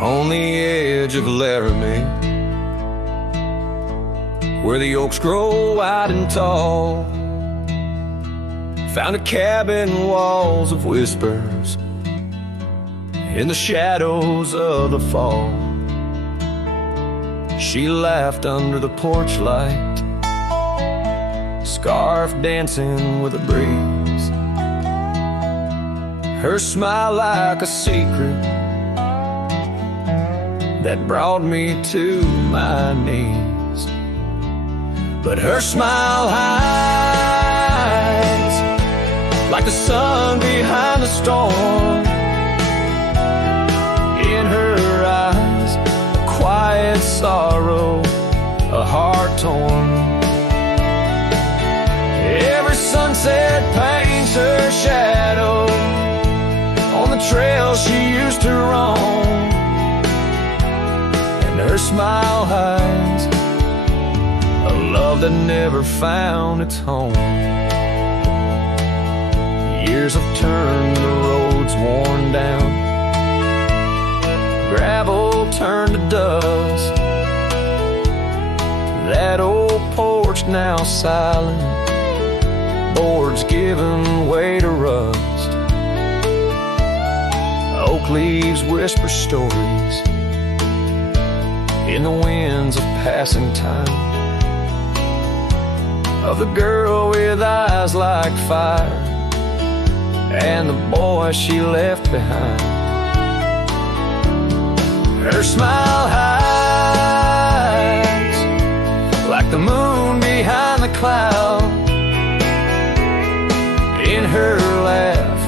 on the edge of Laramie, where the oaks grow wide and tall. Found a cabin, walls of whispers in the shadows of the fall. She laughed under the porch light, scarf dancing with a breeze, her smile like a secret that brought me to my knees. But her smile hides like the sun behind the storm. In her eyes, a quiet sorrow, a heart torn. Every sunset paints her shadow on the trail she used to roam. And her smile hides a love that never found its home. Years have turned the roads worn down, gravel turned to dust. That old porch now silent, boards giving way to rust. Oak leaves whisper stories in the winds of passing time, of the girl with eyes like fire and the boy she left behind. Her smile hides like the moon behind the cloud. In her laugh,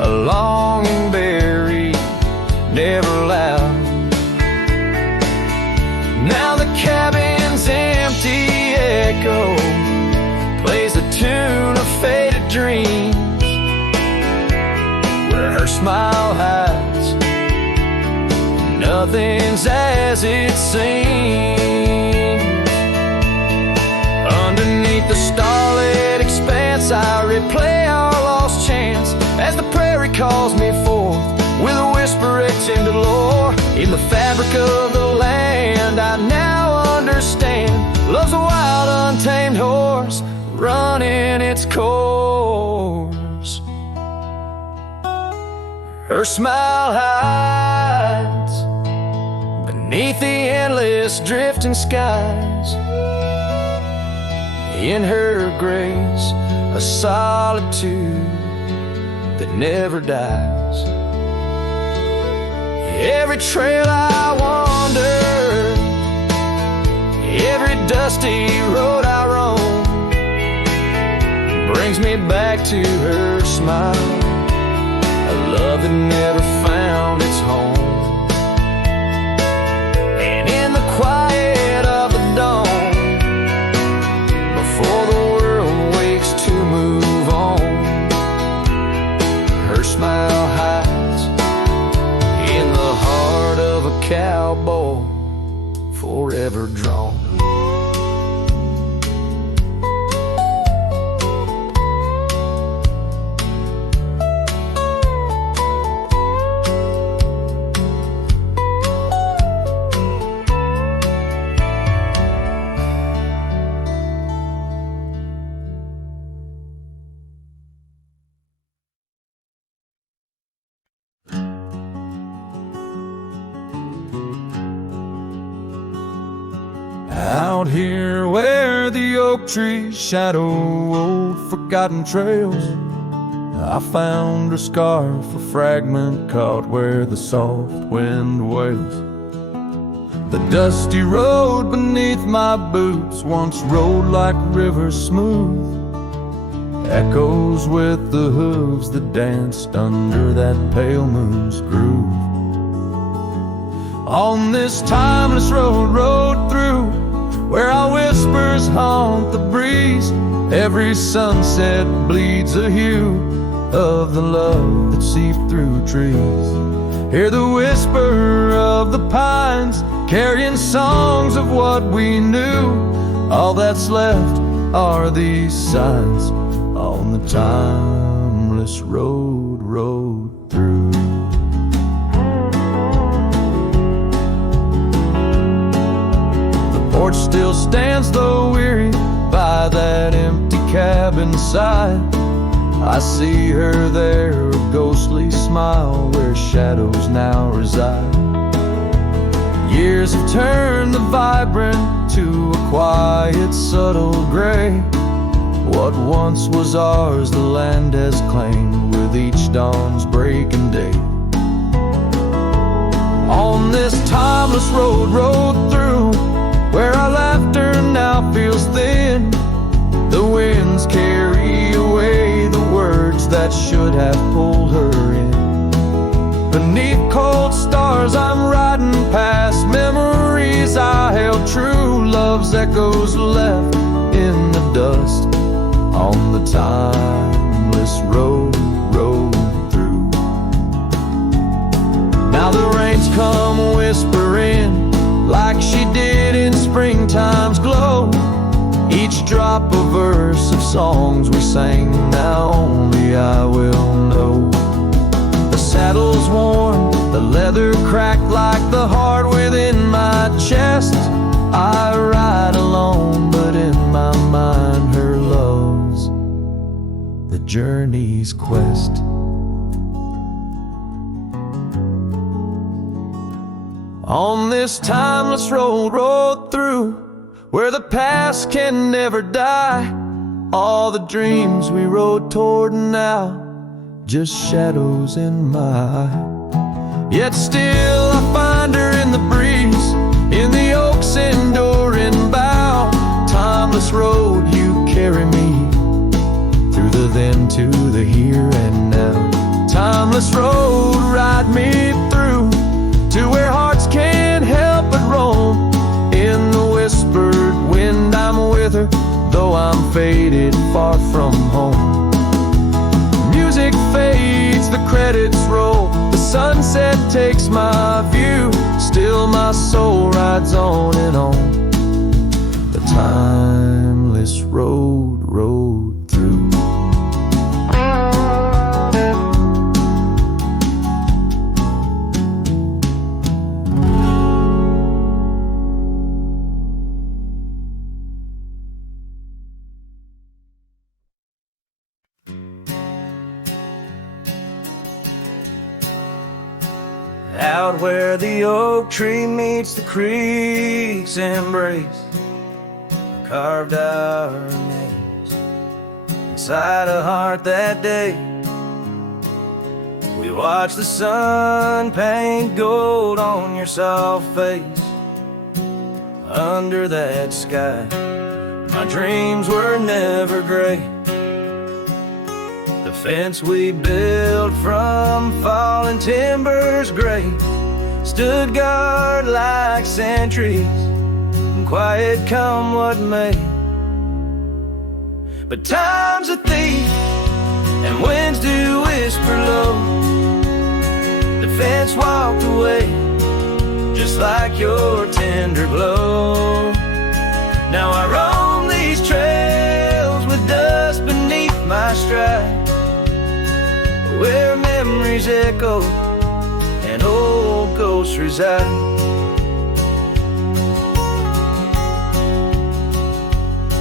a longing buried, never loud. Now the cabin's empty echo plays a tune of faded dreams, where her smile hides nothing's as it seems. Underneath the starlit expanse, I replay our lost chance as the prairie calls me forth with a whisper etched into lore. In the fabric of the land, I now understand love's a wild, untamed horse running its course. Her smile hides beneath the endless drifting skies. In her grace, a solitude that never dies. Every trail I wander, every dusty road I roam, brings me back to her smile, a love that never found its home. And in the quiet of the dawn, before the world wakes to move on, her smile hides in the heart of a cowboy forever drawn. Out here where the oak trees shadow old forgotten trails, I found her scarf, a fragment caught where the soft wind wails. The dusty road beneath my boots once rolled like rivers smooth, echoes with the hooves that danced under that pale moon's groove. On this timeless road, rode through, where our whispers haunt the breeze. Every sunset bleeds a hue of the love that seeped through trees. Hear the whisper of the pines, carrying songs of what we knew. All that's left are these signs on the timeless road, rode through. still stands though weary by that empty cabin side. I see her there, a ghostly smile where shadows now reside. Years have turned the vibrant to a quiet, subtle gray. What once was ours, the land has claimed with each dawn's breaking day. On this timeless road, rode through, where our laughter now feels thin. The winds carry away the words that should have pulled her in. Beneath cold stars I'm riding past memories I held true. Love's echoes left in the dust on the timeless road, rode through. Now the rains come whispering like she did in springtime's glow. Each drop a verse of songs we sang, now only I will know. The saddle's worn, the leather cracked like the heart within my chest. I ride alone, but in my mind her love's the journey's quest. On this timeless road, rode through, where the past can never die. All the dreams we rode toward now, just shadows in my eye. Yet still I find her in the breeze, in the oak's enduring bough. Timeless road, you carry me through the then to the here and now. Timeless road, ride me through to where hearts can't help but roam. In the whispered wind I'm with her, though I'm faded far from home. Music fades, the credits roll, the sunset takes my view. Still my soul rides on and on, the timeless road, rode through. Out where the oak tree meets the creek's embrace, carved our names inside a heart that day. We watched the sun paint gold on your soft face. Under that sky, my dreams were never gray. The fence we built from fallen timbers gray stood guard like sentries, and quiet come what may. But time's a thief, and winds do whisper low. The fence walked away, just like your tender glow. Now I roam these trails with dust beneath my stride, where memories echo and old ghosts reside.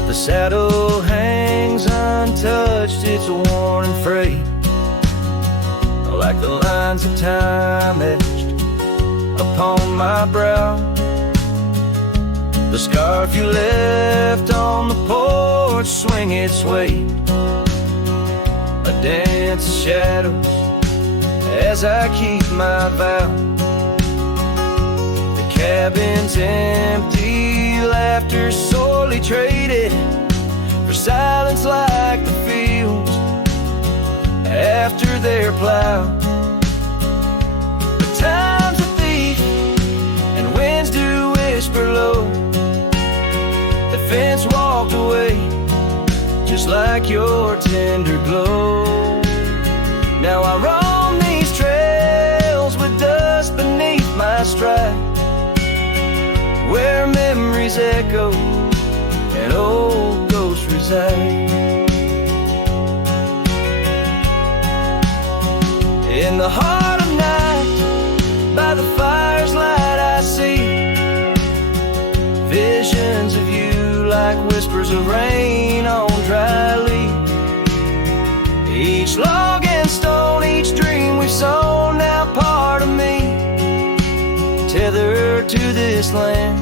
The saddle hangs untouched, it's worn and frayed, like the lines of time etched upon my brow. The scarf you left on the porch swing its weight, a dance of shadows as I keep my vow. The cabin's empty, laughter sorely traded for silence like the fields after their plow. But time's a thief, and winds do whisper low. The fence walked away, just like your tender glow. Now I roam these trails with dust beneath my stride, where memories echo and old ghosts reside. In the heart of night, by the fire's light I see visions of you like whispers of rain on dry leaves. Each log and stone, each dream we've sown, now part of me, tethered to this land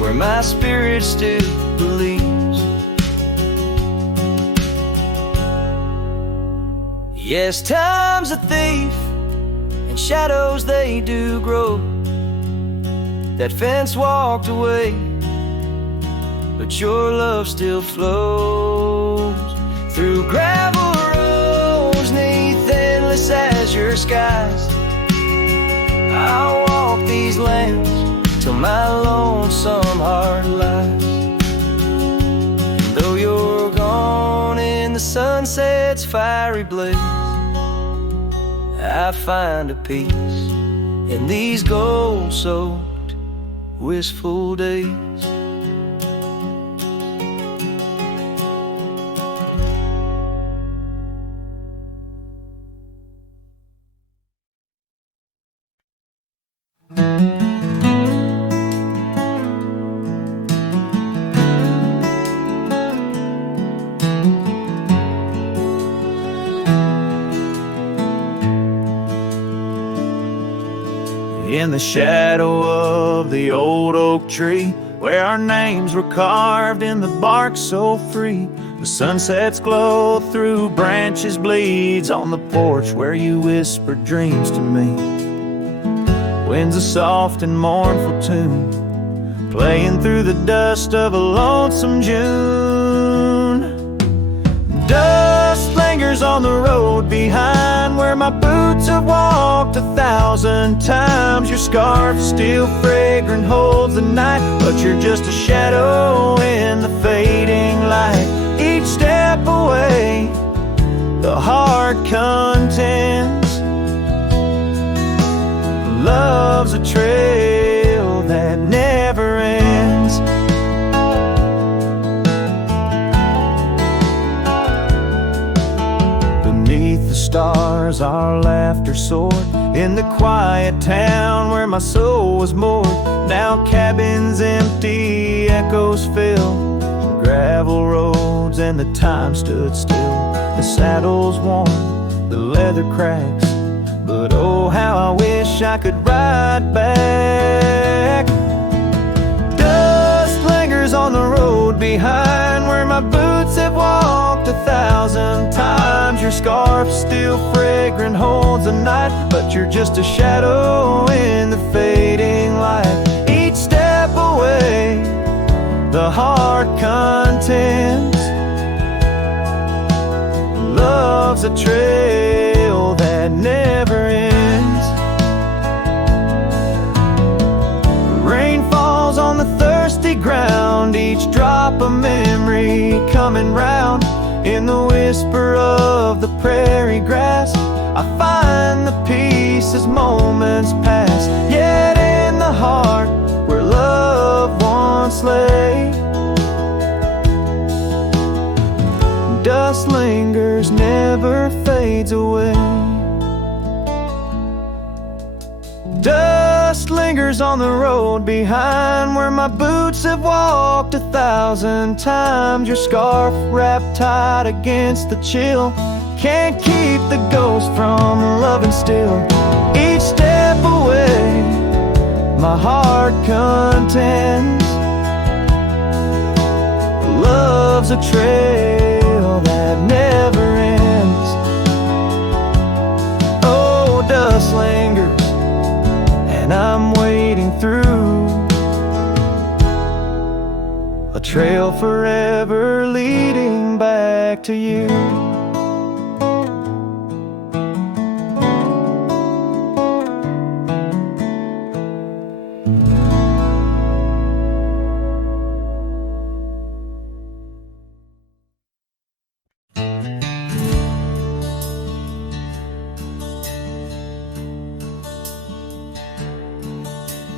where my spirit still believes. Yes, time's a thief, and shadows they do grow. That fence walked away, but your love still flows through gravel roads, neath endless azure skies. I'll walk these lands till my lonesome heart lies. And though you're gone in the sunset's fiery blaze, I find a peace in these gold-soaked, wistful days. In the shadow of the old oak tree, where our names were carved in the bark so free, the sunset's glow through branches bleeds on the porch where you whispered dreams to me. Wind's a soft and mournful tune, playing through the dust of a lonesome June. Dust lingers on the road behind where my boots have walked 1,000 times. Your scarf still fragrant holds the night, but you're just a shadow in the fading light. Each step away, the heart contends. Love's a trail that never ends. Beneath the stars our laughter soared, in the quiet town where my soul was moored. Now cabins empty, echoes fill gravel roads, and the time stood still. The saddle's worn, the leather cracks, but oh how I wish I could ride back. Dust lingers on the road behind where my boots have walked 1,000 times. Your scarf still fragrant holds the night, but you're just a shadow in the fading light. Each step away, the heart contends. Love's a trail that never ends. Rain falls on the thirsty ground, each drop a memory coming round. In the whisper of the prairie grass, I find the peace as moments pass. Yet in the heart where love once lay, dust lingers, never fades away. Dust lingers on the road behind where my boots have walked 1,000 times. Your scarf wrapped tight against the chill can't keep the ghost from loving still. Each step away, my heart contends. Love's a trail that never ends. Oh, dust lingers, and I'm wading through a trail forever leading back to you.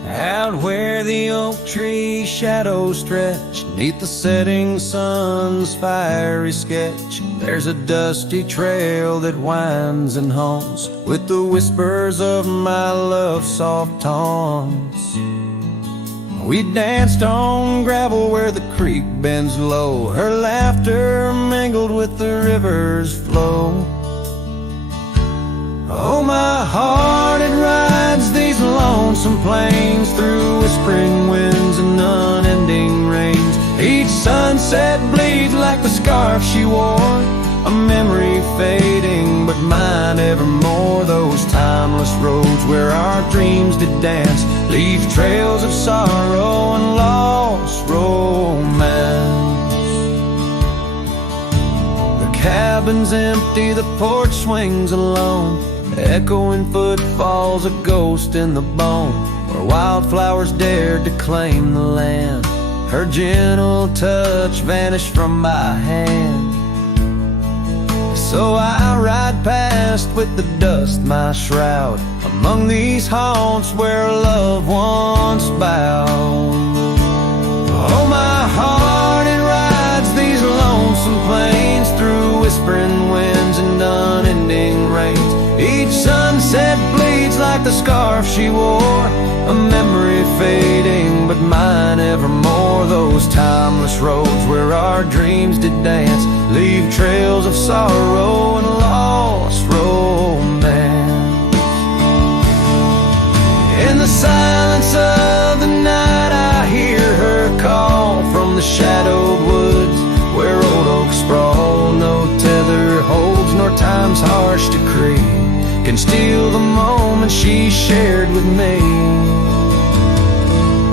Out where the oak tree shadows stretch, neath the setting sun's fiery sketch, there's a dusty trail that winds and haunts with the whispers of my love's soft taunts. We danced on gravel where the creek bends low. Her laughter mingled with the river's flow. Oh, my heart, it rides these lonesome plains through whispering winds and unending rains. Each sunset bleeds like the scarf she wore, a memory fading, but mine evermore. Those timeless roads where our dreams did dance leave trails of sorrow and lost romance. The cabin's empty, the porch swings alone, echoing footfalls, a ghost in the bone, where wildflowers dared to claim the land. Her gentle touch vanished from my hand. So I ride past with the dust my shroud, among these haunts where love once bowed. Oh, my heart, it rides these lonesome plains through whispering winds and unending rains. Each sunset bleeds like the scarf she wore, a memory fading, but mine evermore. Those timeless roads where our dreams did dance leave trails of sorrow and lost romance. In the silence of the night I hear her call from the shadowed woods where old oaks sprawl. No tether holds nor time's harsh decree can steal the moment she shared with me.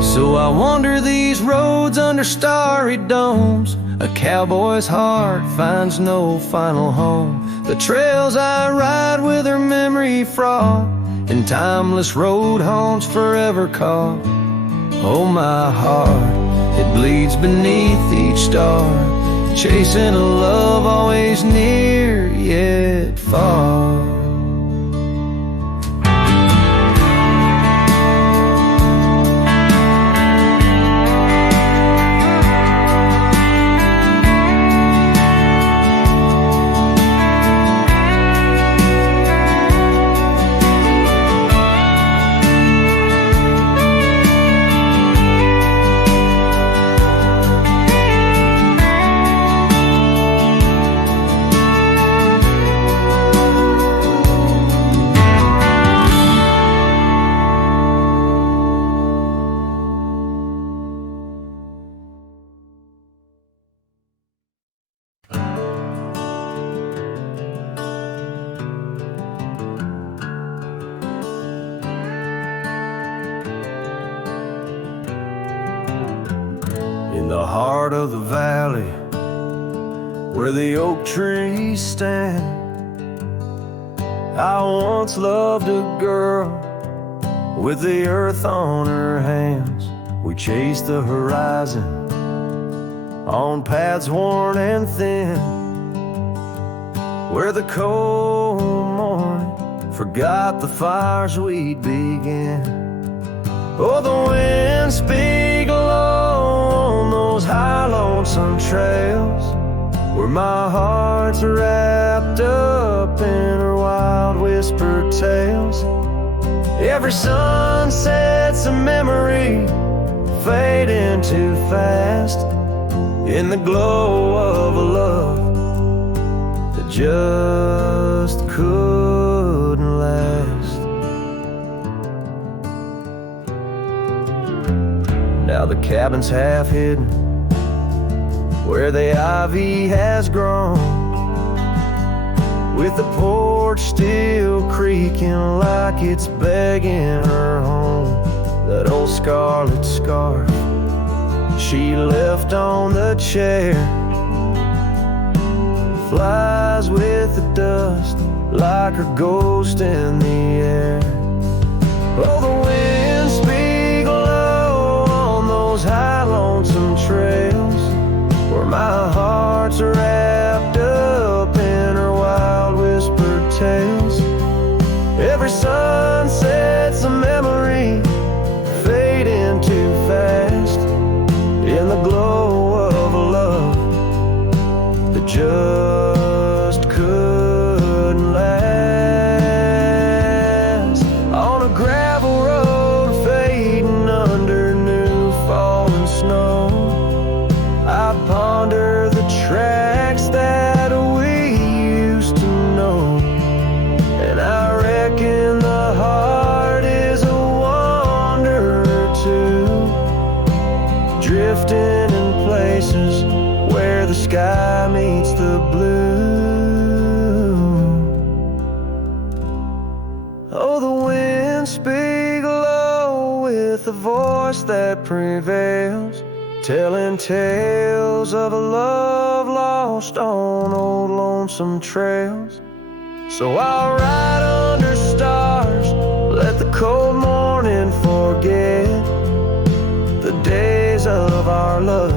So I wander these roads under starry domes. A cowboy's heart finds no final home. The trails I ride with her memory fraught, in timeless road haunts forever caught. Oh, my heart, it bleeds beneath each star, chasing a love always near yet far. In the heart of the valley where the oak trees stand, I once loved a girl with the earth on her hands. We chased the horizon on paths worn and thin, where the cold morning forgot the fires we'd begin. Oh, the winds speak low on those high lonesome trails, where my heart's wrapped up in her wild whispered tales. Every sunset's a memory fading too fast, in the glow of a love that just couldn't last. Now the cabin's half hidden where the ivy has grown, with the porch still creaking like it's begging her home. That old scarlet scarf she left on the chair flies with the dust like a ghost in the air. Oh, the winds speak low on those high lonesome trails, where my heart's wrapped up in her wild whispered tales. Every sunset's a memory fading too fast, in the glow of a love that just couldn't last. On a gravel road drifting in places where the sky meets the blue. Oh, the winds speak low with a voice that prevails, telling tales of a love lost on old lonesome trails. So I'll ride under stars, let the cold morning forget the days of our love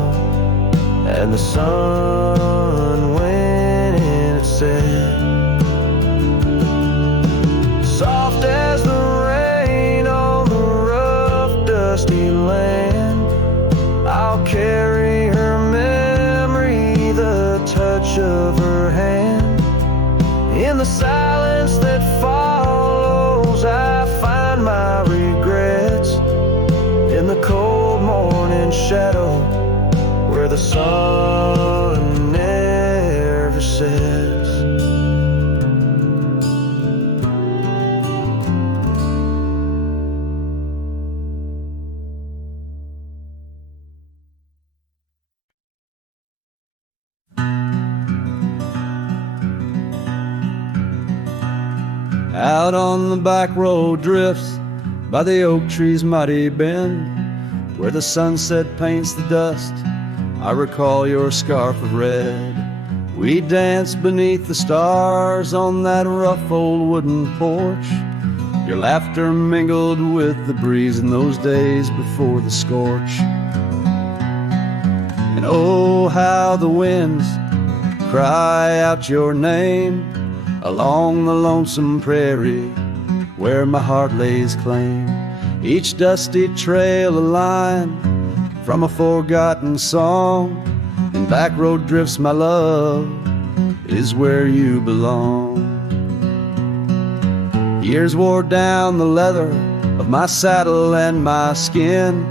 and the sun when it set. Soft as the rain on the rough, dusty land, I'll carry her memory, the touch of her hand. In the silence that follows, I find my regrets. In the cold morning shadow, where the sun never sets. Out on the back road drifts by the oak tree's mighty bend, where the sunset paints the dust, I recall your scarf of red. We danced beneath the stars on that rough old wooden porch. Your laughter mingled with the breeze in those days before the scorch. And oh, how the winds cry out your name along the lonesome prairie where my heart lays claim. Each dusty trail a line from a forgotten song, and back road drifts, my love, is where you belong. Years wore down the leather of my saddle and my skin.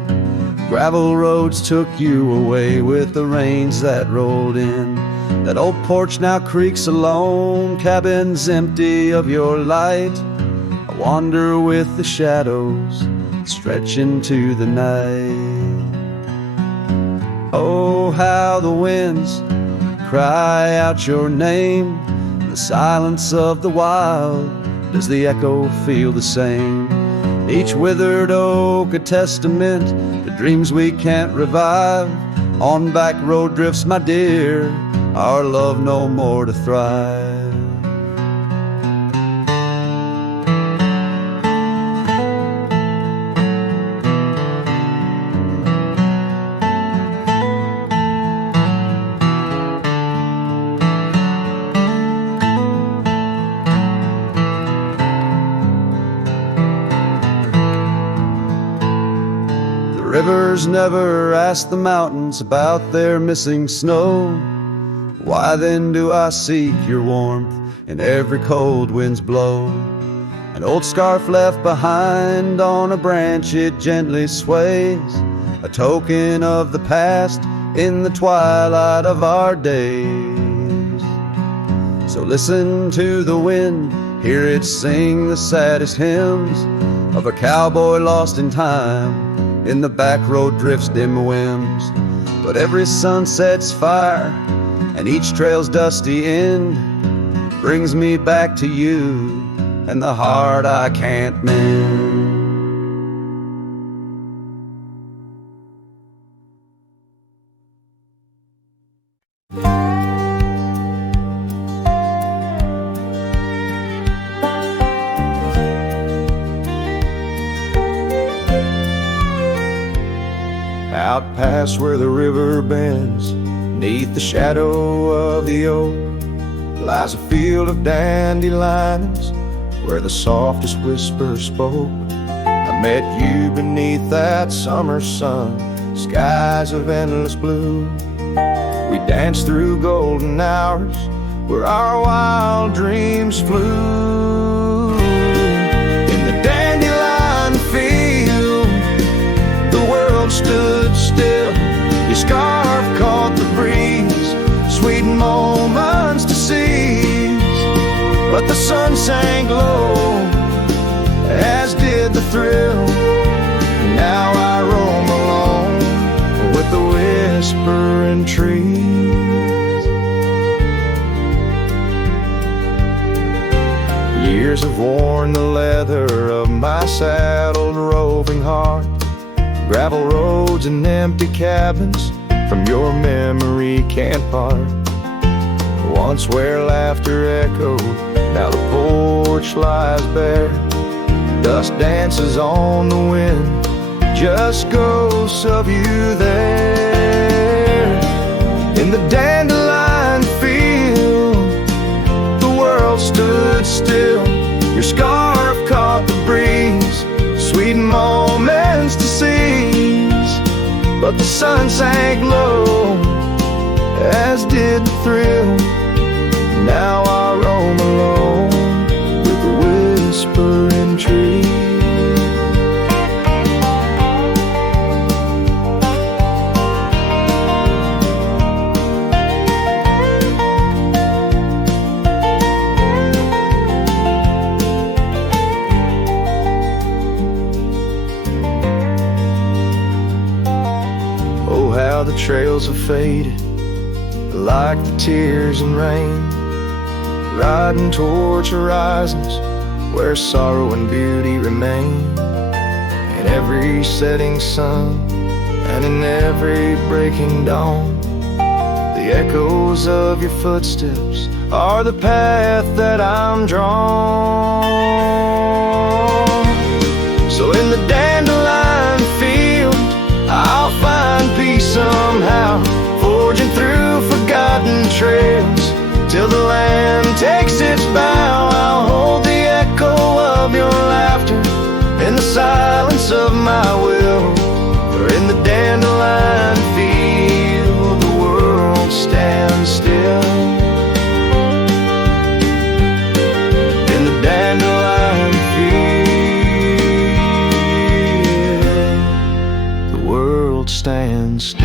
Gravel roads took you away with the rains that rolled in. That old porch now creaks alone, cabins empty of your light. I wander with the shadows stretch into the night. Oh, how the winds cry out your name. In the silence of the wild, does the echo feel the same? Each withered oak a testament to dreams we can't revive. On back road drifts, my dear, our love no more to thrive. The rivers never ask the mountains about their missing snow. Why then do I seek your warmth in every cold wind's blow? An old scarf left behind on a branch, it gently sways, a token of the past in the twilight of our days. So listen to the wind, hear it sing the saddest hymns of a cowboy lost in time in the back road drift's dim whims. But every sunset's fire and each trail's dusty end brings me back to you and the heart I can't mend. Out past where the river bends, neath the shadow of the oak, lies a field of dandelions where the softest whisper spoke. I met you beneath that summer sun, skies of endless blue. We danced through golden hours where our wild dreams flew. In the dandelion field, the world stood still. Your scarf caught the breeze, sweet moments to seize. But the sun sank low, as did the thrill. Now I roam alone with the wind Gravel roads and empty cabins from your memory can't part. Once where laughter echoed, now the porch lies bare. Dust dances on the wind, just ghosts of you there. In the dandelion field, the world stood still. Your scarf caught the breeze, sweet moments to seize. But the sun sank low, as did the thrill. Now I roam alone with the whispering tree. Oh, how the trails have faded, like the tears and rain, riding towards horizons where sorrow and beauty remain. In every setting sun and in every breaking dawn, the echoes of your footsteps are the path that I'm drawn. So in the dandelion field, I'll find peace somehow, forging through forgotten trails till the land takes its bow. I'll hold the echo of your laughter in the silence of my will. For in the dandelion field, the world stands still. In the dandelion field, the world stands still.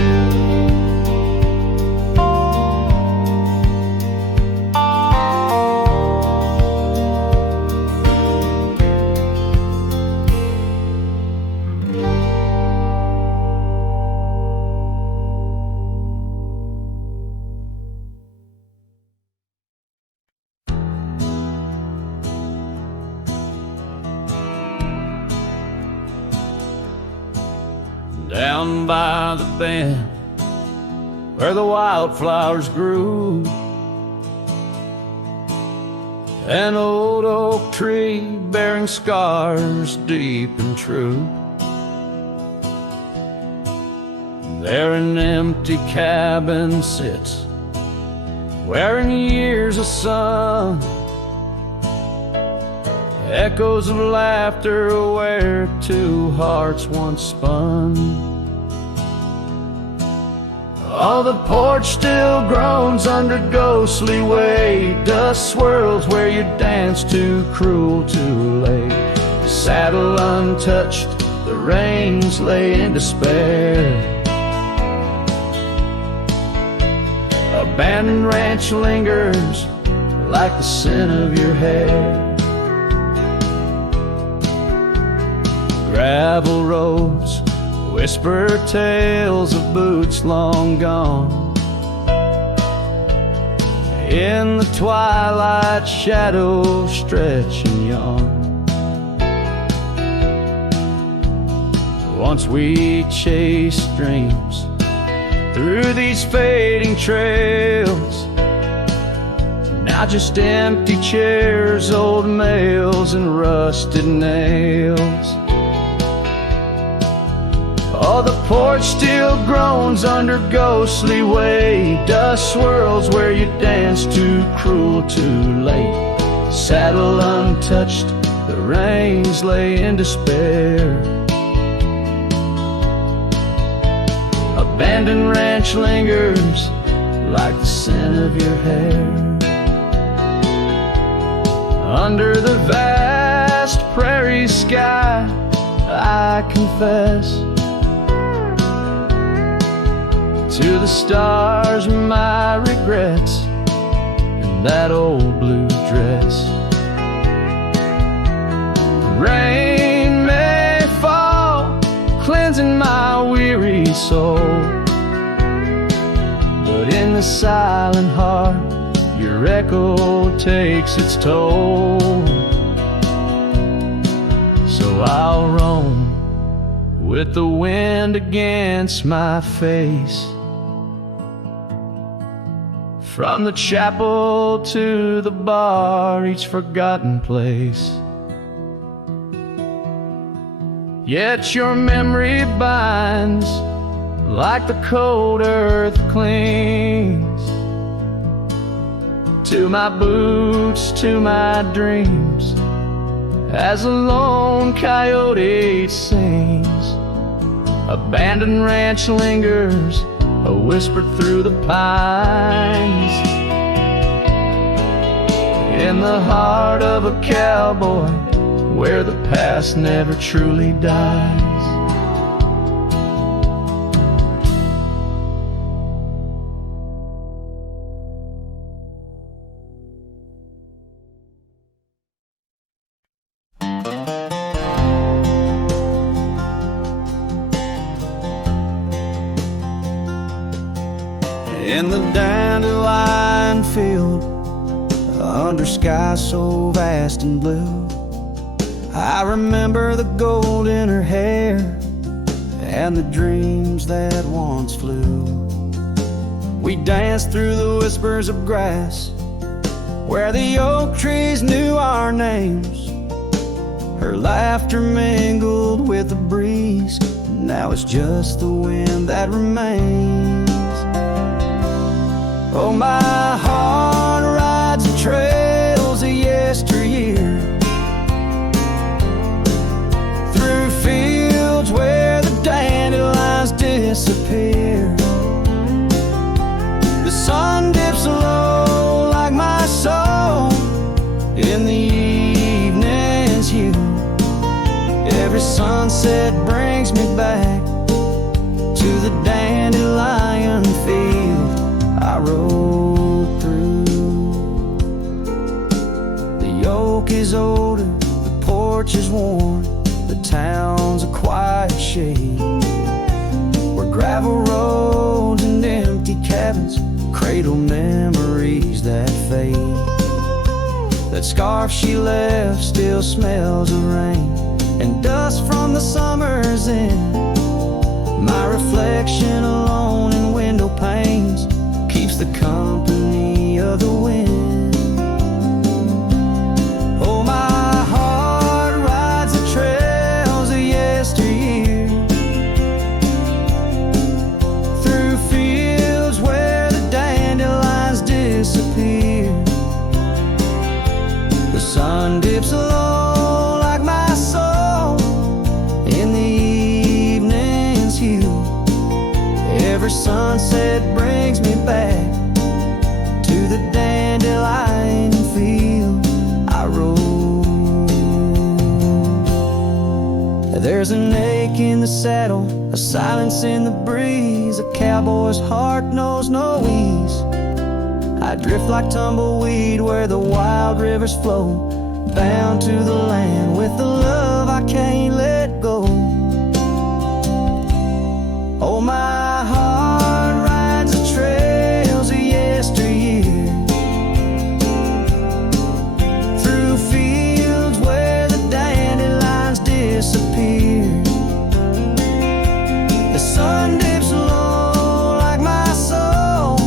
Down by the bend where the wildflowers grew, an old oak tree bearing scars deep and true. There an empty cabin sits, wearing years of sun, echoes of laughter where two hearts once spun. Oh, the porch still groans under ghostly weight. Dust swirls where you danced too cruel, too late. The saddle untouched, the reins lay in despair. Abandoned ranch lingers like the scent of your hair. Gravel roads whisper tales of boots long gone. In the twilight, shadows stretch and yawn. Once we chased dreams through these fading trails, now just empty chairs, old mails, and rusted nails. Oh, the porch still groans under ghostly weight. Dust swirls where you danced too cruel, too late. Saddle untouched, the reins lay in despair. Abandoned ranch lingers like the scent of your hair. Under the vast prairie sky, I confess to the stars my regrets and that old blue dress. Rain may fall, cleansing my weary soul, but in the silent heart your echo takes its toll. So I'll roam with the wind against my face. From the chapel to the bar, each forgotten place. Yet your memory binds like the cold earth clings to my boots, to my dreams, as a lone coyote sings. Abandoned ranch lingers, a whisper through the pines. In the heart of a cowboy, where the past never truly dies. In the dandelion field, under sky so vast and blue, I remember the gold in her hair and the dreams that once flew. We danced through the whispers of grass, where the oak trees knew our names. Her laughter mingled with the breeze, and now it's just the wind that remains. Oh, my heart rides the trails of yesteryear, through fields where the dandelions disappear. The sun dips low like my soul in the evening's hue. Every sunset brings me back to the dandelion field I rode through. The oak is older, the porch is worn, the town's a quiet shade, where gravel roads and empty cabins cradle memories that fade. That scarf she left still smells of rain and dust from the summer's end. My reflection alone in window panes keeps the company of the wind. Oh, my heart rides the trails of yesteryear, through fields where the dandelions disappear. The sun dips low like my soul in the evening's hue. Every sunset brings me back to the dandelion field I rode. There's an ache in the saddle, a silence in the breeze. A cowboy's heart knows no ease. I drift like tumbleweed where the wild rivers flow, bound to the land with the love I can't let go. Oh, my heart rides the trails of yesteryear, through fields where the dandelions disappear. The sun dips low like my soul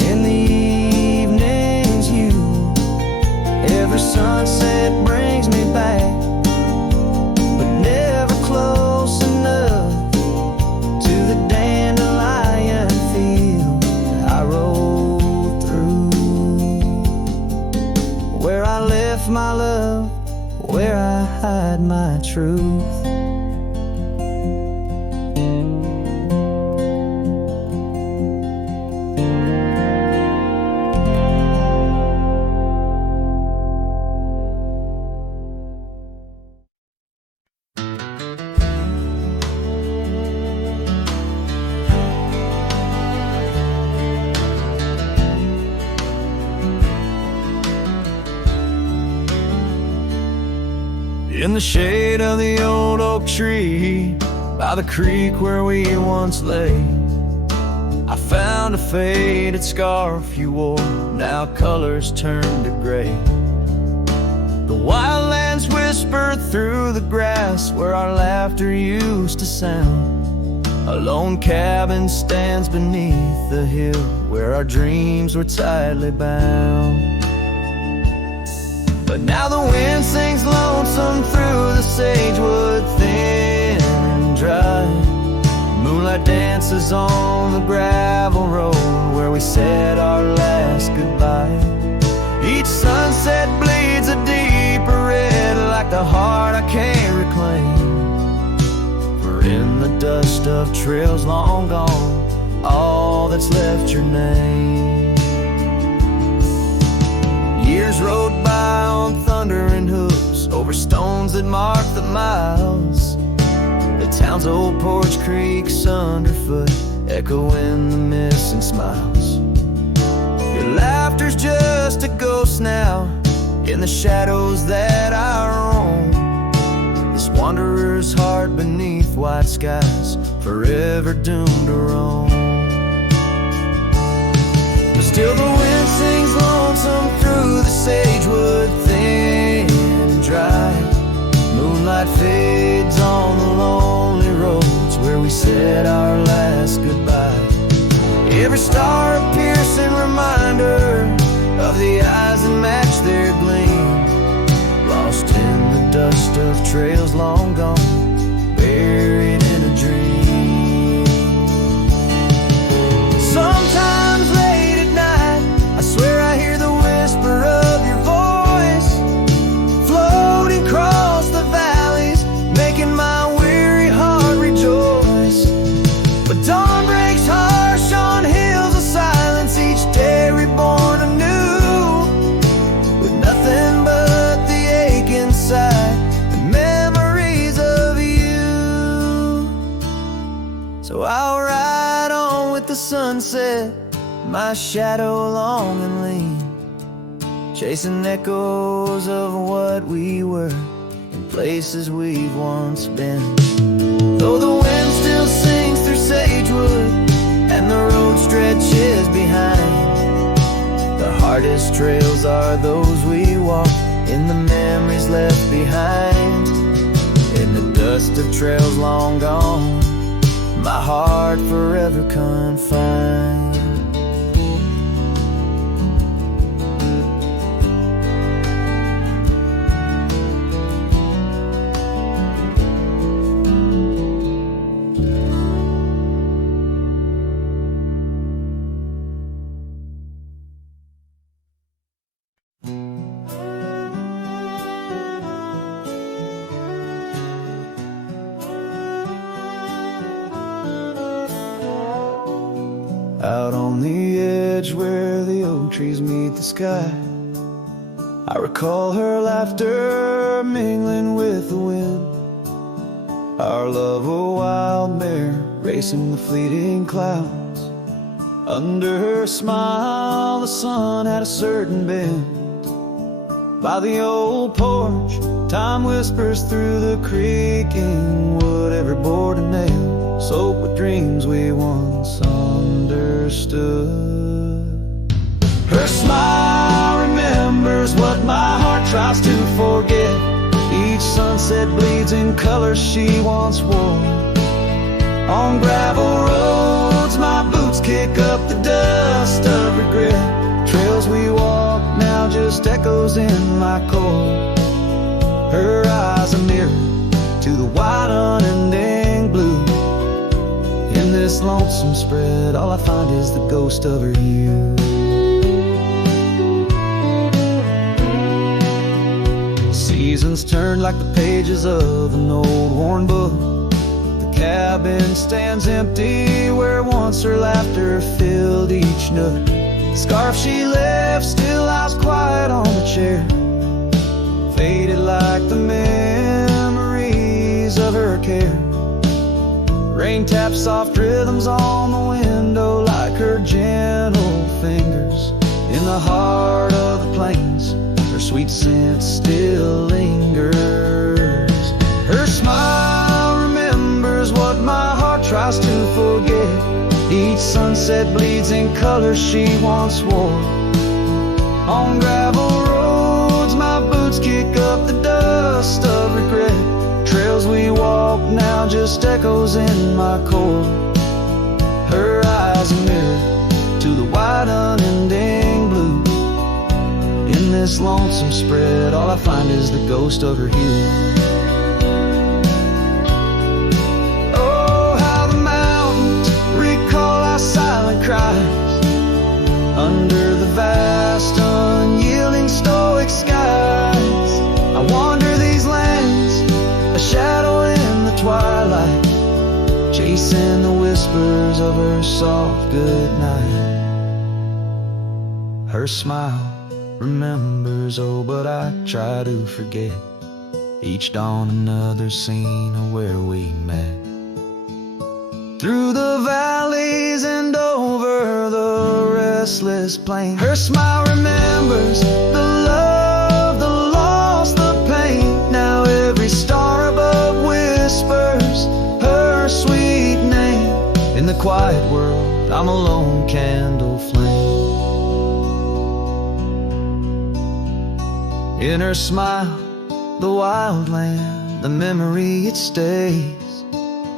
in the evening's hue. Every sunset brings me back, but never close enough to the dandelion field I rode through, where I left my love, where I hide my truth. In the shade of the old oak tree, by the creek where we once lay, I found a faded scarf you wore, now colors turned to gray. The wildlands winds whisper through the grass where our laughter used to sound. A lone cabin stands beneath the hill where our dreams were tightly bound. But now the wind sings lonesome through the sagewood, thin and dry. Moonlight dances on the gravel road where we said our last goodbye. Each sunset bleeds a deeper red like the heart I can't reclaim. For in the dust of trails long gone, all that's left your name. Years rode by on thundering hooves over stones that mark the miles. The town's old porch creaks underfoot, echoing the missing smiles. Your laughter's just a ghost now in the shadows that I roam. This wanderer's heart beneath white skies, forever doomed to roam. But still the wind sings lonesome through the sagewood, thin and dry. Moonlight fades on the lonely roads where we said our last goodbye. Every star a piercing reminder of the eyes that match their gleam. Lost in the dust of trails long gone, buried in a dream. Sometimes late at night, I swear I hear the whisper of your voice, floating across the valleys, making my weary heart rejoice. But dawn breaks harsh on hills of silence, each day reborn anew, with nothing but the ache inside and memories of you. So I'll ride on with the sunset, my shadow long and lean, chasing echoes of what we were in places we've once been. Though the wind still sings through sagewood and the road stretches behind, the hardest trails are those we walk in the memories left behind. In the dust of trails long gone, my heart forever confined. Out on the edge where the oak trees meet the sky, I recall her laughter mingling with the wind. Our love a wild mare racing the fleeting clouds. Under her smile the sun had a certain bend. By the old porch time whispers through the creaking wood, every board and nail soaked with dreams we once understood. Her smile remembers what my heart tries to forget. Each sunset bleeds in colors she once wore. On gravel roads my boots kick up the dust of regret. Trails we walk now just echoes in my core. Her eyes a mirror to the wide unending blue. In this lonesome spread all I find is the ghost of her hue. Seasons turn like the pages of an old worn book. The cabin stands empty where once her laughter filled each nook. The scarf she left still lies quiet on the chair, faded like the memories of her care. Rain taps soft rhythms on the window like her gentle fingers. In the heart of the plains her sweet scent still lingers. Her smile remembers what my heart tries to forget. Each sunset bleeds in colors she once wore. On gravel roads my boots shadows kick up the dust of regret. Trails we walk now just echoes in my core. Her eyes a mirror to the wide unending blue. In this lonesome spread, all I find is the ghost of her hue. Oh, how the mountains recall our silent cries under the vast, unyielding, stoic skies. I wander these lands, a shadow in the twilight, chasing the whispers of her soft goodnight. Her smile remembers, oh, but I try to forget. Each dawn another scene of where we met. Through the valleys and over the restless plain, her smile remembers the love, the loss, the pain. Now every star above whispers her sweet name. In the quiet world, I'm a lone candle flame. In her smile, the wild land, the memory it stays.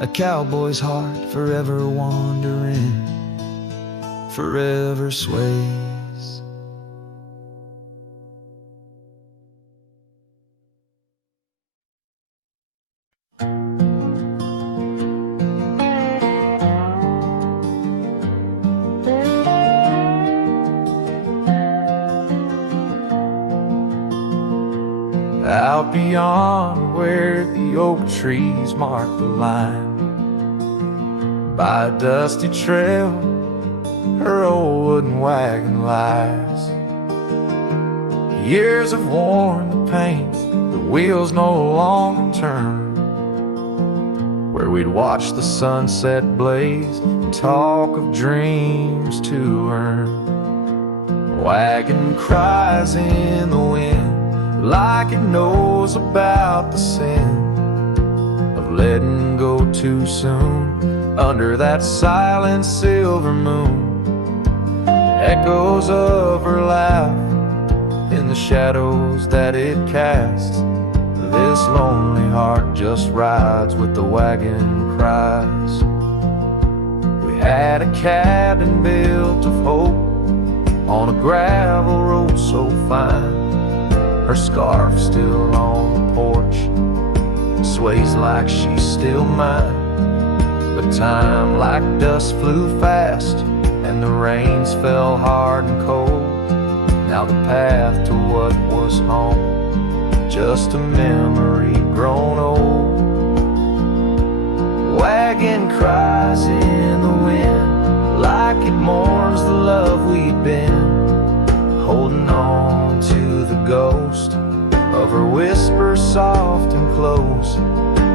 A cowboy's heart forever wandering, forever sways. Out beyond where the oak trees mark the line, by a dusty trail, her old wooden wagon lies. Years have worn the paint, the wheels no longer turn. Where we'd watch the sunset blaze and talk of dreams to earn. Wagon cries in the wind like it knows about the sin of letting go too soon under that silent silver moon. Echoes of her laugh in the shadows that it casts. This lonely heart just rides with the wagon cries. We had a cabin built of hope on a gravel road so fine. Her scarf still on the porch sways like she's still mine. But time like dust flew fast and the rains fell hard and cold. Now the path to what was home, just a memory grown old. Wagon cries in the wind like it mourns the love we'd been, holding on to the ghost of her whisper soft and close.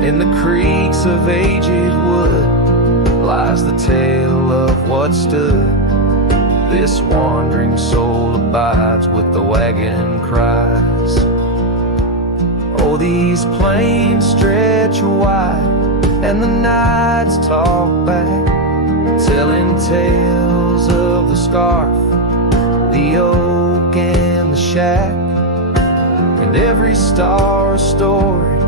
In the creaks of aged wood lies the tale of what stood. This wandering soul abides with the wagon cries. Oh, these plains stretch wide and the nights talk back, telling tales of the scarf, the oak and the shack, and every star a story,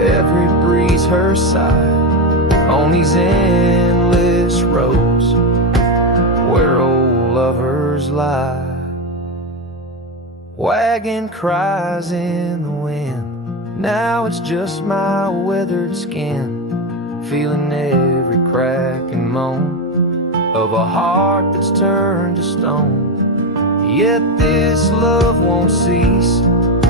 every breeze her side, on these endless roads where old lovers lie. Wagon cries in the wind, now it's just my weathered skin, feeling every crack and moan of a heart that's turned to stone. Yet this love won't cease,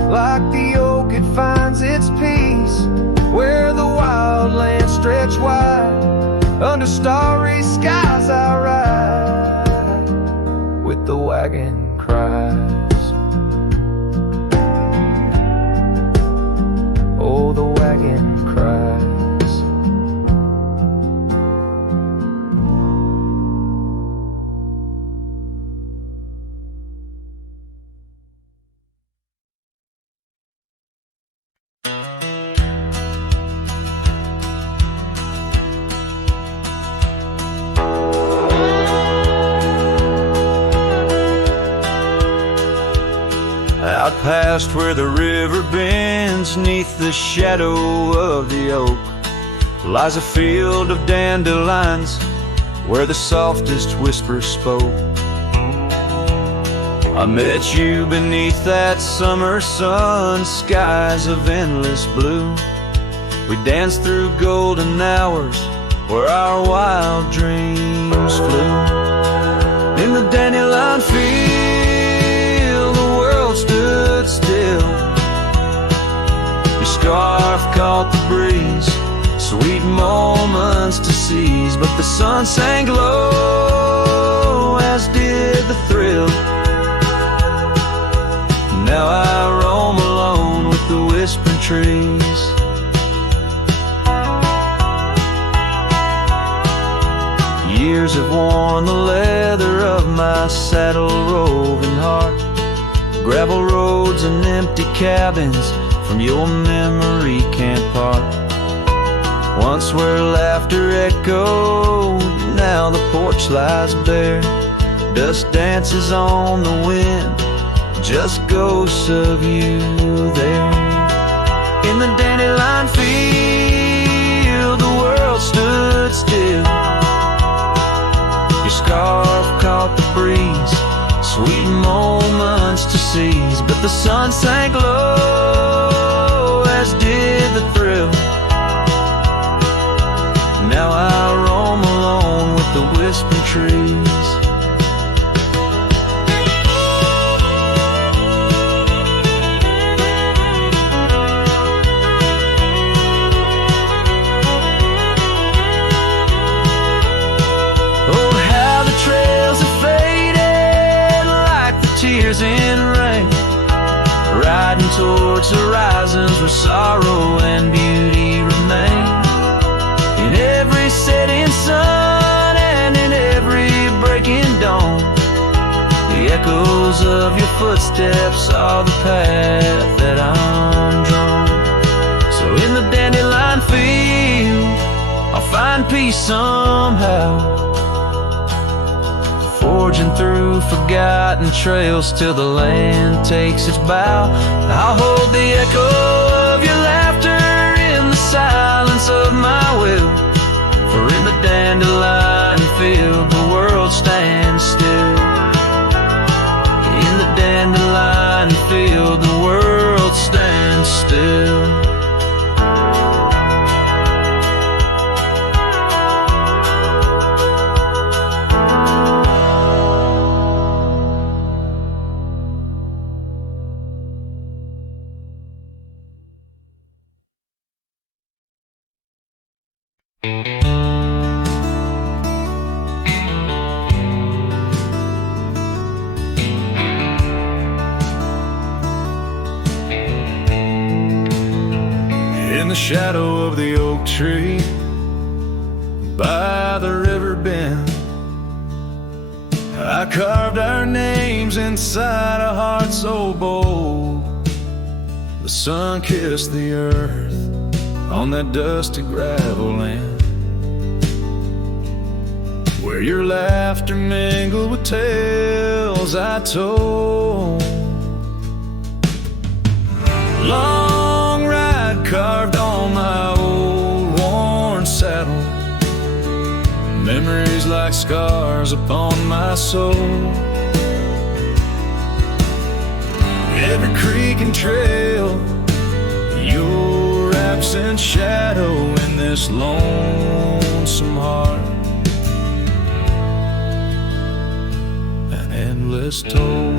like the oak it finds its peace, where the wild lands stretch wide, under starry skies I ride, with the wagon cries. Oh, the wagon cries. past where the river bends, 'neath the shadow of the oak, lies a field of dandelions where the softest whisper spoke. I met you beneath that summer sun, skies of endless blue. We danced through golden hours where our wild dreams flew. In the dandelion field, the world stood still. Your scarf caught the breeze, sweet moments to seize, but the sun sank low, as did the thrill. Now I roam alone with the whispering trees. Years have worn the leather of my saddle roving heart, gravel roads and empty cabins from your memory can't part. Once where laughter echoed, now the porch lies bare. Dust dances on the wind, just ghosts of you there. In the dandelion field, the world stood still. Your scarf caught the breeze, sweet moments to seize, but the sun sank low, as did the thrill. Now I roam alone with the whispering trees. Oh, how the trails have faded like the tears in rain, riding towards horizons where sorrow and beauty remain. In every setting sun and in every breaking dawn, the echoes of your footsteps are the path that I'm drawn. So in the dandelion field, I'll find peace somehow, forging through forgotten trails till the land takes its bow. I'll hold the echo of your laughter in the silence of my will, for in the dandelion field the world stands still. In the dandelion field the world stands still. In the shadow of the oak tree by the river bend, I carved our names inside a heart so bold. The sun kissed the earth on that dusty gravel land, where your laughter mingled with tales I told. Long ride carved on my old worn saddle, memories like scars upon my soul. Every creek and trail, your absent shadow in this lonesome heart, an endless toll.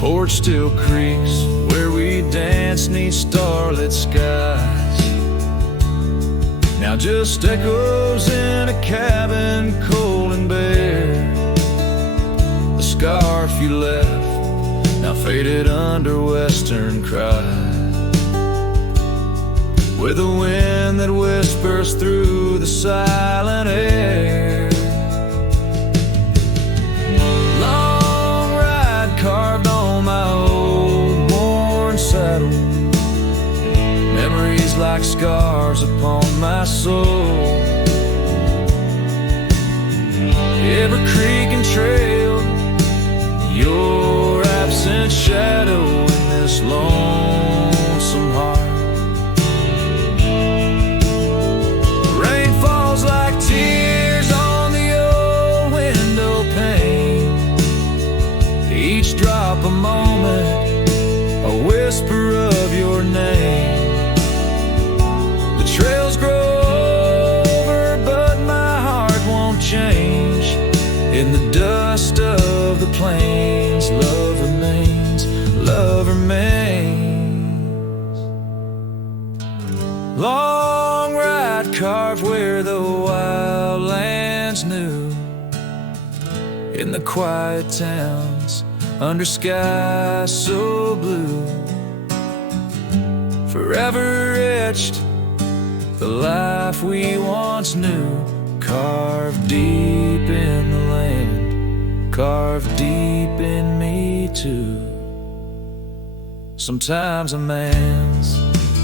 Porch still creaks where we dance 'neath starlit skies, now just echoes in a cabin cold and bare. The scarf you left now faded under western cries, with a wind that whispers through the silent air. Long ride carved on my old worn saddle, memories like scars upon my soul. Every creek and trail, your absent shadow in this lonesome heart. Rain falls like tears on the old window pane, each drop a moment, a whisper of your name. The trails grow over, but my heart won't change. In the dust of the plains, love remains, love remains. Long ride carved where the wildlands knew, in the quiet towns, under skies so blue. Forever etched, the life we once knew, carved deep in the land, carved deep in me too. Sometimes a man's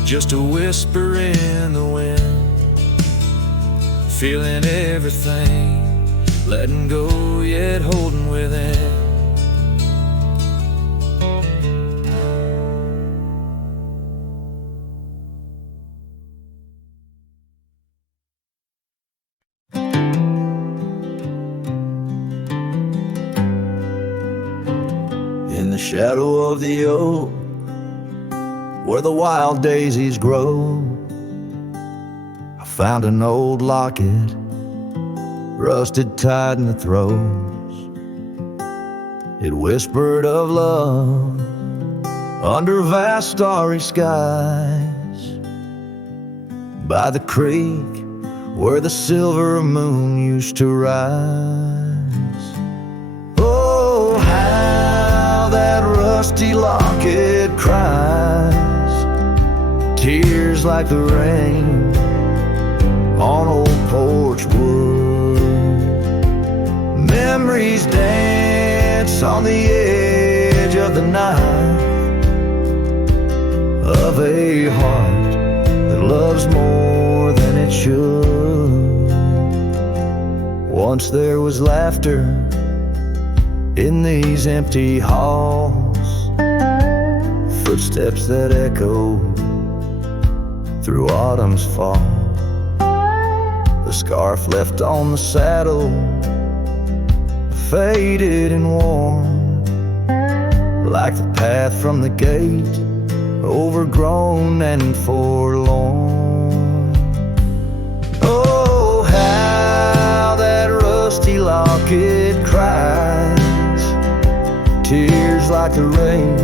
just a whisper in the wind, feeling everything, letting go yet holding within. In the shadow of the oak, where the wild daisies grow, I found an old locket, rusted tight in the throes. It whispered of love under vast starry skies, by the creek where the silver moon used to rise. Oh, how that rusty locket cries, tears like the rain on old porch wood. Memories dance on the edge of the night, of a heart that loves more than it should. Once there was laughter in these empty halls, footsteps that echo through autumn's fall. The scarf left on the saddle, faded and worn, like the path from the gate, overgrown and forlorn. Oh, how that rusty locket cries, tears like the rain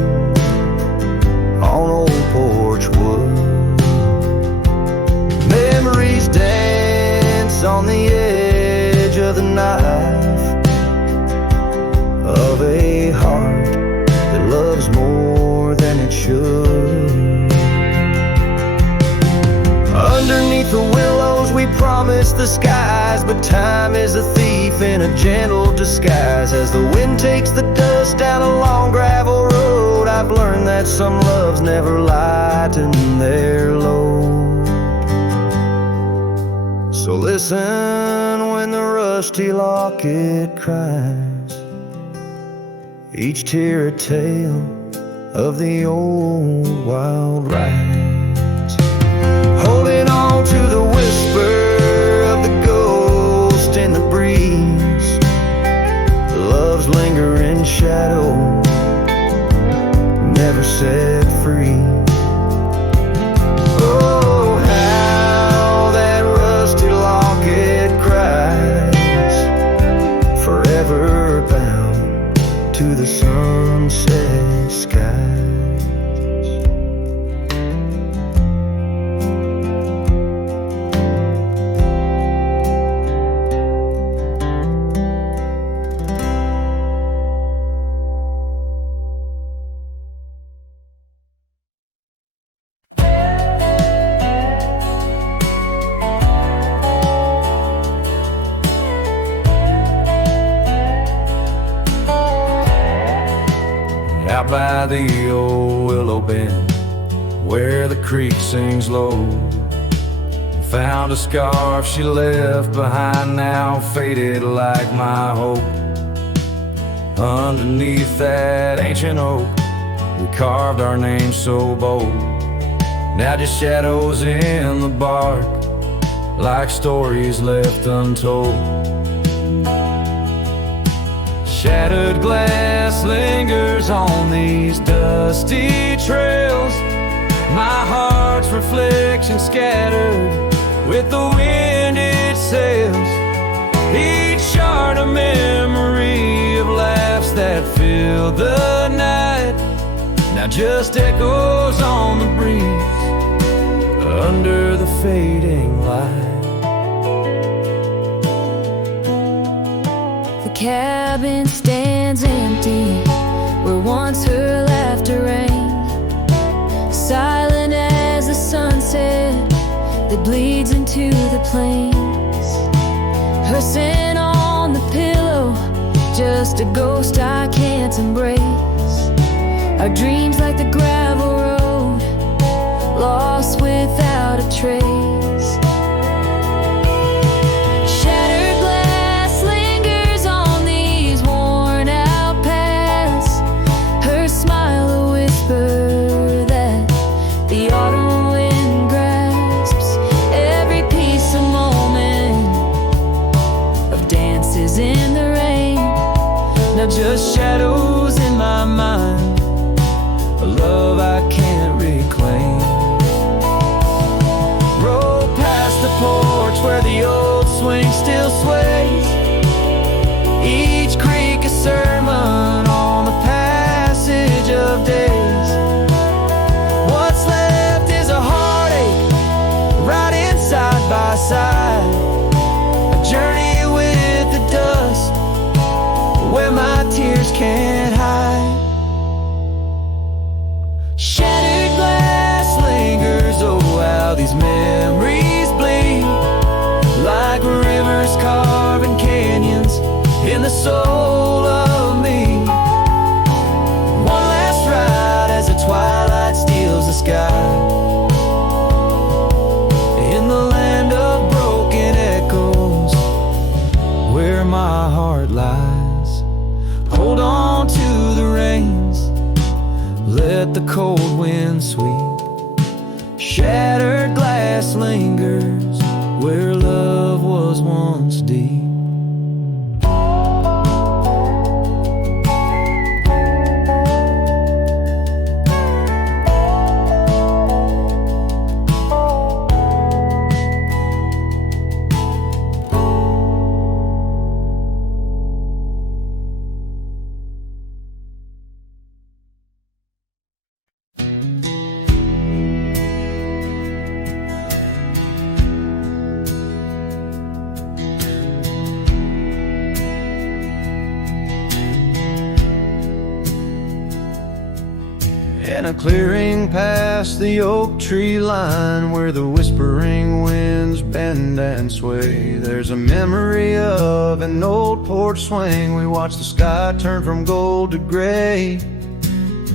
on old porch wood. Memories dance on the edge of the knife, of a heart that loves more than it should. Underneath the willows we promised the skies, but time is a thief in a gentle disguise. As the wind takes the dust down a long gravel road, I've learned that some loves never lighten their load. So listen when the rusty locket cries, each tear a tale of the old wild rides. Holding on to the whisper of the ghost in the breeze, love's lingering shadow, never set free. Oh, how that rusty locket cries, forever bound to the sunset skies. Out by the old willow bend, where the creek sings low. Found a scarf she left behind, now faded like my hope. Underneath that ancient oak, we carved our names so bold. Now just shadows in the bark, like stories left untold. Shattered glass lingers on these dusty trails, my heart's reflection scattered with the wind it sails. Each shard a memory of laughs that filled the night, now just echoes on the breeze under the fading light. The cabin stands empty where once her laughter rang, silent as the sunset that bleeds into the plains. Her scent on the pillow, just a ghost I can't embrace. Our dreams like the gravel road, lost without a trace. Shattered glass lingers on these worn out paths, her smile a whisper that the autumn wind grasps. Every piece a moment of dances in the rain, now just shadows in my mind, a love I can't reclaim. Roll past the porch where the old swing still sways, each creek a sermon on the passage of days. What's left is a heartache, riding side by side, a journey with the dust where my tears can't hide. Shattered glass lingers, oh how these memories bleed, like rivers carving canyons in the soul of me. One last ride as the twilight steals the sky, in the land of broken echoes where my heart lies. Hold on to the reins, let the cold wind sweep. Shattered glass lingers where love was once deep. In a clearing past the oak tree line, where the whispering winds bend and sway, there's a memory of an old porch swing. We watched the sky turn from gold to gray.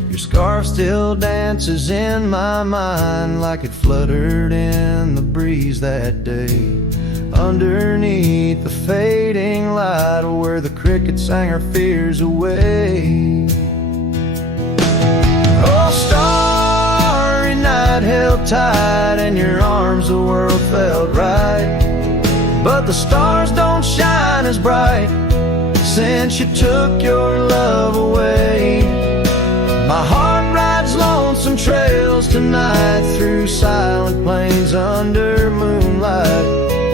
Your scarf still dances in my mind, like it fluttered in the breeze that day. Underneath the fading light, where the cricket sang her fears away. Oh, starry night held tight in your arms, the world felt right. But the stars don't shine as bright since you took your love away. My heart rides lonesome trails tonight, through silent plains under moonlight.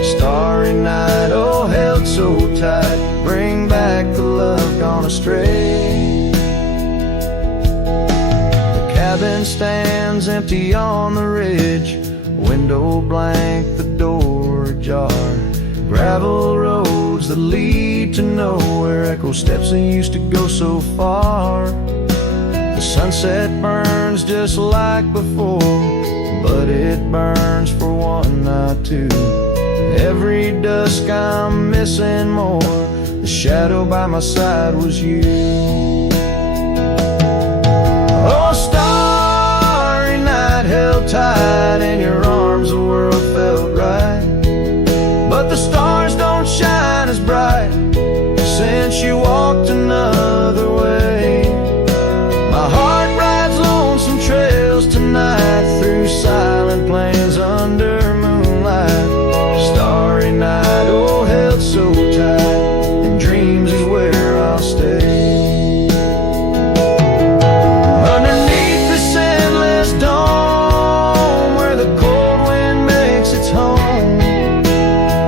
Starry night, oh held so tight, bring back the love gone astray. Cabin stands empty on the ridge, window blank, the door ajar. Gravel roads that lead to nowhere, echo steps that used to go so far. The sunset burns just like before, but it burns for one, not two. Every dusk I'm missing more, the shadow by my side was you. Oh, starry night held she walked another way. My heart rides lonesome trails tonight through silent plains under moonlight. Starry night, oh held so tight, and dreams is where I'll stay. Underneath this endless dome where the cold wind makes its home,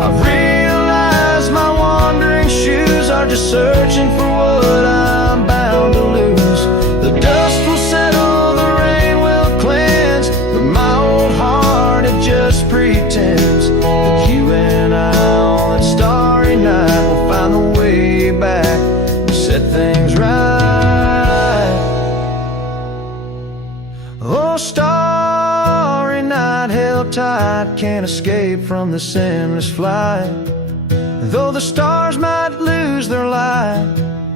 I've realized my wandering shoes are just searching for what I'm bound to lose. The dust will settle, the rain will cleanse, but my old heart, it just pretends that you and I on that starry night will find the way back and set things right. Oh, starry night, held tight, can't escape from this endless flight. Though the stars might lose their light,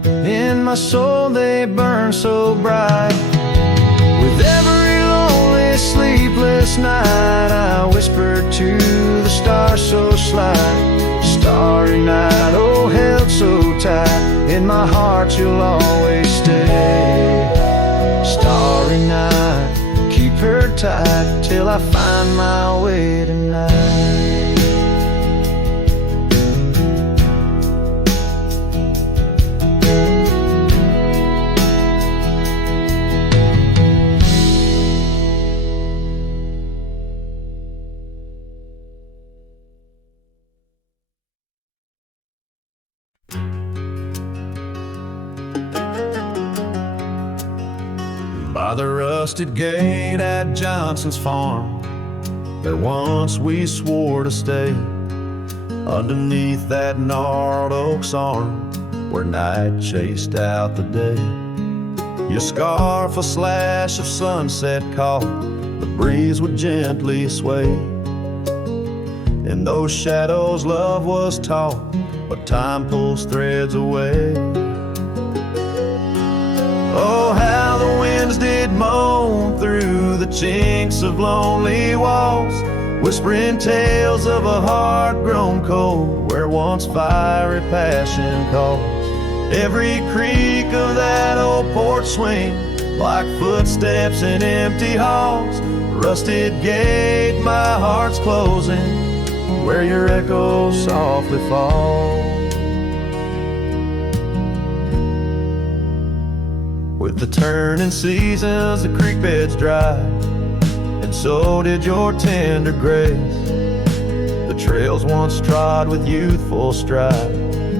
in my soul they burn so bright. With every lonely, sleepless night, I whisper to the stars so slight. Starry night, oh held so tight, in my heart you'll always stay. Starry night, keep her tight till I find my way tonight. By the rusted gate at Johnson's farm, there once we swore to stay. Underneath that gnarled oak's arm, where night chased out the day. Your scarf a slash of sunset caught, the breeze would gently sway. In those shadows love was taught, but time pulls threads away. Oh, how the winds did moan through the chinks of lonely walls, whispering tales of a heart grown cold, where once fiery passion calls. Every creak of that old porch swing, like footsteps in empty halls. Rusted gate, my heart's closing, where your echo softly falls. With the turning seasons, the creek beds dry, and so did your tender grace. The trails once trod with youthful stride,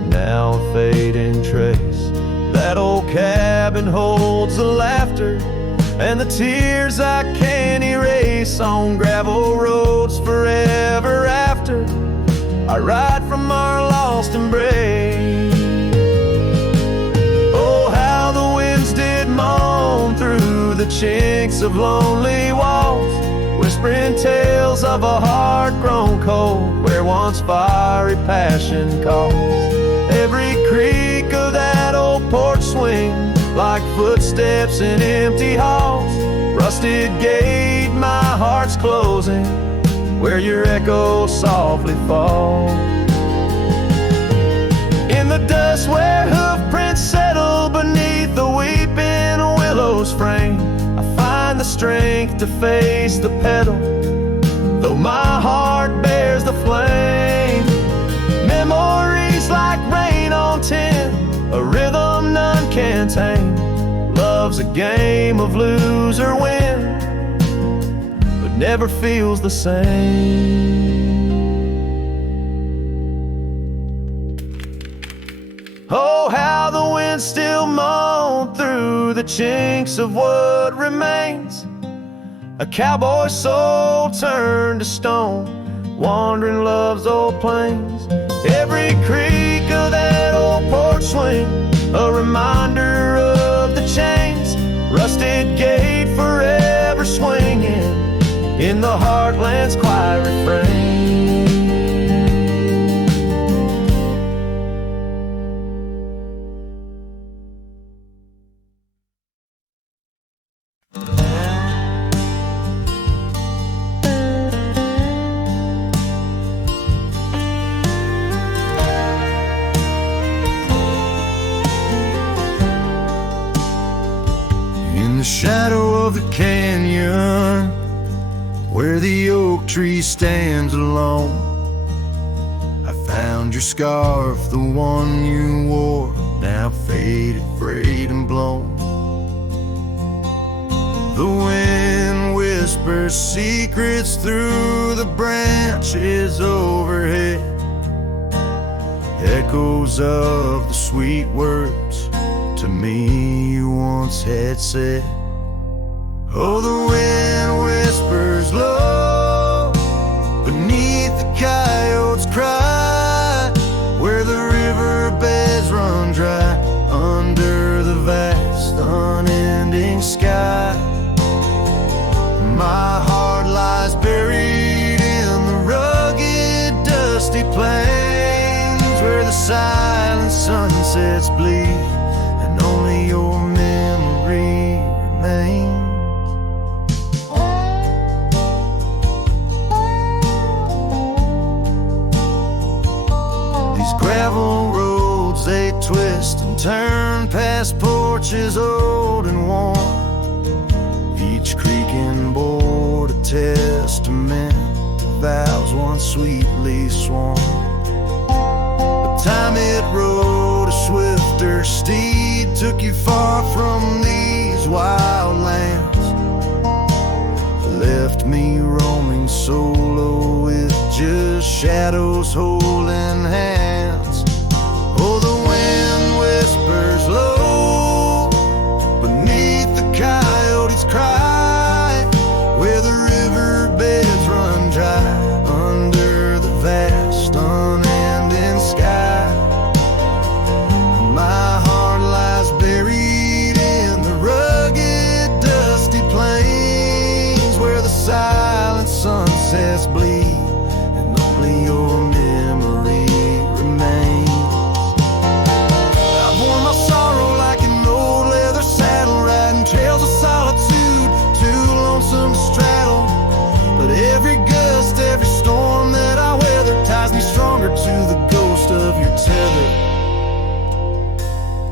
now a fading trace. That old cabin holds the laughter and the tears I can't erase. On gravel roads forever after, I ride from our lost embrace. Oh, how the winds did moan through the chinks of lonely walls, whispering tales of a heart grown cold, where once fiery passion calls. Every creak of that old porch swing, like footsteps in empty halls. Rusted gate, my heart's closing, where your echo softly falls. In the dust where hoof prints settle beneath the weeping willow's frame, I find the strength to face the pedal, though my heart bears the flame. Memories like rain on tin, a rhythm none can tame. Love's a game of lose or win, but never feels the same. Oh, how the wind still moan through the chinks of what remains. A cowboy's soul turned to stone, wandering love's old plains. Every creak of that old porch swing, a reminder of the chains. Rusted gate forever swinging in the heartland's quiet refrain. the shadow of the canyon, where the oak tree stands alone, I found your scarf, the one you wore, now faded, frayed and blown. The wind whispers secrets through the branches overhead, echoes of the sweet words to me you once had said. Oh, the wind whispers low beneath the coyote's cry, where the riverbeds run dry under the vast unending sky. My heart lies buried in the rugged dusty plains, where the silent sunsets bleed and only your memory remains. These gravel roads, they twist and turn past porches old and worn, each creaking board a testament to vows once sweetly sworn. But time it rode a swifter steed, took you far from these wild lands, left me roaming solo with just shadows holding hands. Oh, the wind whispers low beneath the coyote's cry, where the riverbeds run dry under the vast unending sky. My heart lies buried in the rugged dusty plains, where the silent sunsets bleed and only your memory remains. I bore my sorrow like an old leather saddle, riding trails of solitude, too lonesome to straddle. But every gust, every storm that I weather ties me stronger to the ghost of your tether.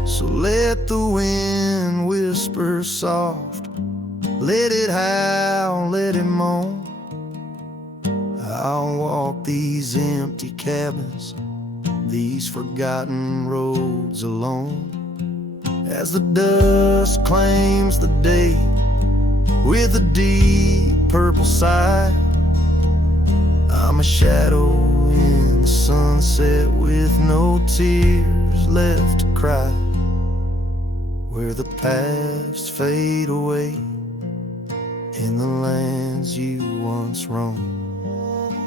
So let the wind whisper soft, let it howl, let it moan. I'll walk these empty cabins, these forgotten roads alone, as the dusk claims the day with a deep purple sigh. I'm a shadow in the sunset with no tears left to cry, where the past fade away in the lands you once roamed.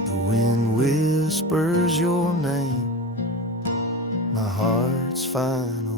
The wind whispers your name, my heart's final